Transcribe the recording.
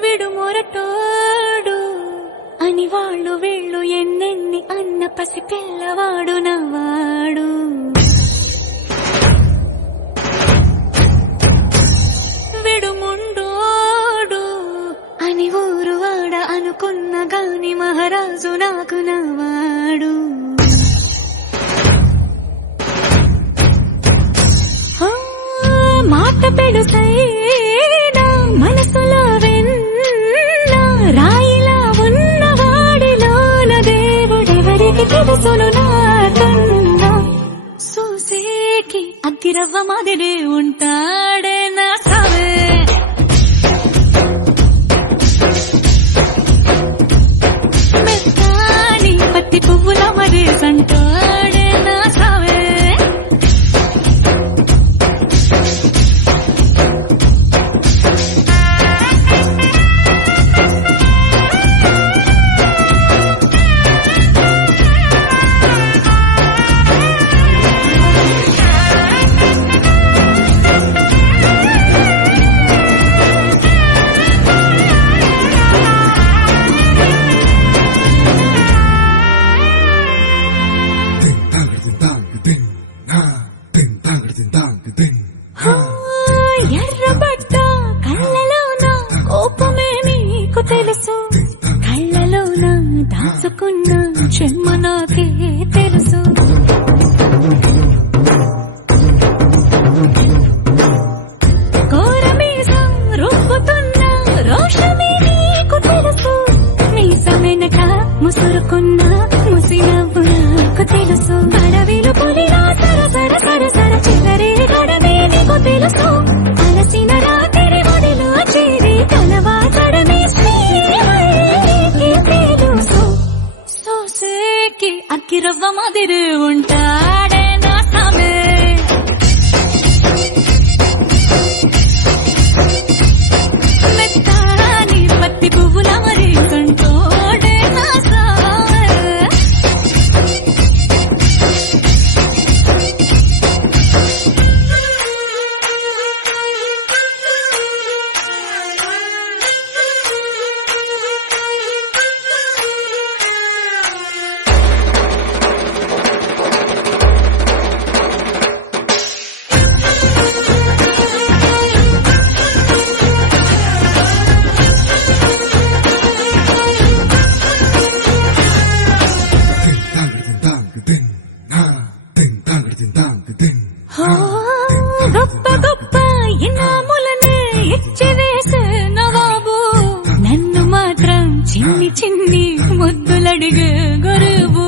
విడు మొరటోడు అని వాళ్ళు వీళ్ళు ఎన్నెన్ని అన్న పసి పిల్లవాడు నవ్వాడు. విడు ముండోడు అని ఊరు వాడ అనుకున్న గాని మహారాజు నాకు నవ్వాడు. మాట పెడుతైనా మనసులో వెన్న రాయిలా ఉన్నవాడిలోన దేవుడెవరికి తెలుసును నాకన్నా. సూసేకి అగ్గిరవ్వ మాదిరి ఉంటాడే నా సావే. మెత్తాని పత్తి పువ్వుల మరి సంటాడే నా సావే. ఎర్రబడ్డ కళ్ళలోన కోపమే నీకు తెలుసు, కళ్ళలోన దాచుకున్న చెమ్మ నాకే తెలుసు. కోరమీసం రుబ్బుతున్న రోషమే నీకు తెలుసు, మీసమెనక ముసురుకున్న ముసినవ్వు నాకు తెలుసు. అడవిలు పులిరా సర సర సర సర చిల్లరే గడమే నీకు తెలుసు. అలసిన రాత్రి ఒడిలో చేరి కలవాచడమే శ్రీకి తెలుసు. సోసేకి అగ్గిరవ్వ మాదిరి ఉంటాడే నా సామే. మెత్తాని పత్తి పువ్వుల మరి కంటోడే నా సామే. గొప్ప గొప్ప ఇనాములనే ఇచ్చి వేసే నవాబు, నన్ను మాత్రం చిన్ని చిన్ని ముద్దులడిగే గురువు.